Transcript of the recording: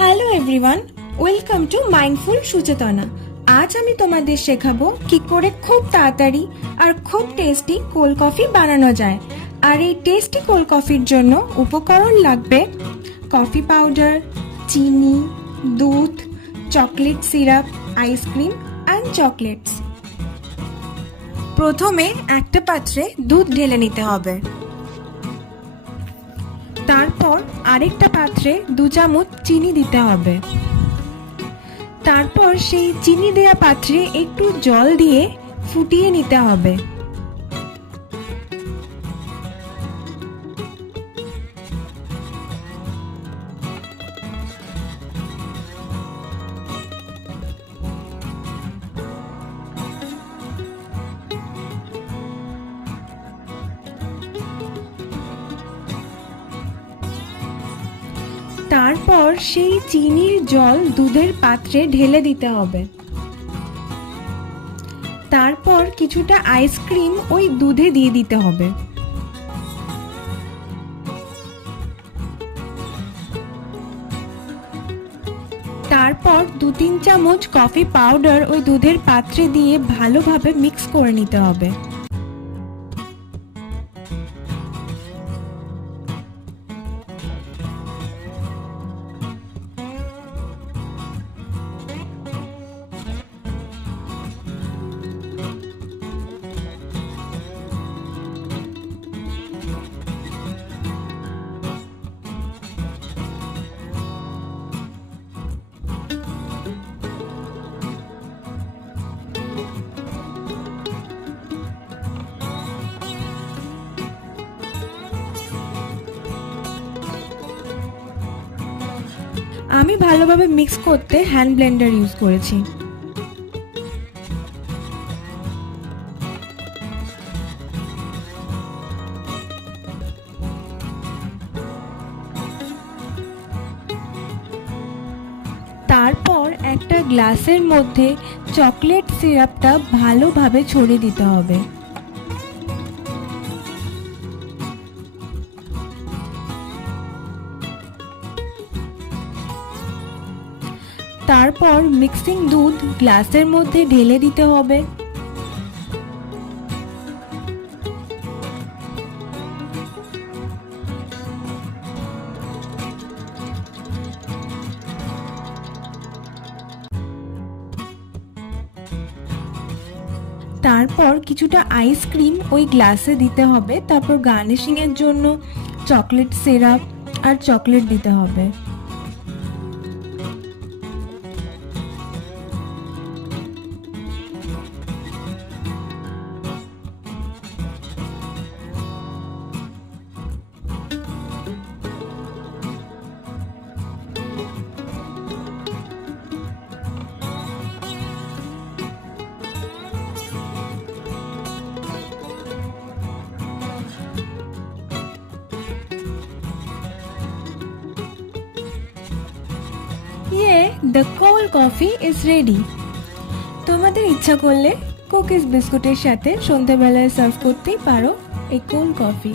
Hello everyone welcome to mindful Suchetana আজ আমি তোমাদের শেখাবো কি করে খুব তাড়াতাড়ি আর খুব টেস্টি কোল্ড কফি বানানো যায়। আর এই টেস্টি কোল্ড কফির জন্য উপকরণ লাগবে কফি পাউডার চিনি, দুধ chocolate syrup ice cream and chocolates প্রথমে একটা পাত্রে দুধ ঢেলে নিতে হবে। তারপর আরেকটা পাত্রে দু চামচ চিনি দিতে হবে। তারপর সেই চিনি দেয়া পাত্রে একটু জল দিয়ে ফুটিয়ে নিতে হবে। তারপর সেই চিনির জল দুধের পাত্রে ঢেলে দিতে হবে। তারপর কিছুটা আইসক্রিম ওই দুধে দিয়ে দিতে হবে। তারপর দু তিন চামচ কফি পাউডার ওই দুধের পাত্রে দিয়ে ভালোভাবে মিক্স করে নিতে হবে। আমি ভালোভাবে মিক্স করতে হ্যান্ড ব্লেন্ডার ইউজ করেছি। তারপর একটা গ্লাসের মধ্যে চকলেট সিরাপটা ভালোভাবে ছড়িয়ে দিতে হবে। তারপর মিক্সিং দুধ গ্লাসের মধ্যে ঢেলে দিতে হবে। তারপর কিছুটা আইসক্রিম ওই গ্লাসে দিতে হবে। তারপর গার্নিশিংয়ের জন্য চকলেট সিরাপ আর চকলেট দিতে হবে। ইয়ে the cold coffee is ready তোমাদের ইচ্ছা করলে কুকিজ বিস্কুটের সাথে সন্ধ্যাবেলায় সার্ভ করতেই পারো এই কোল্ড কফি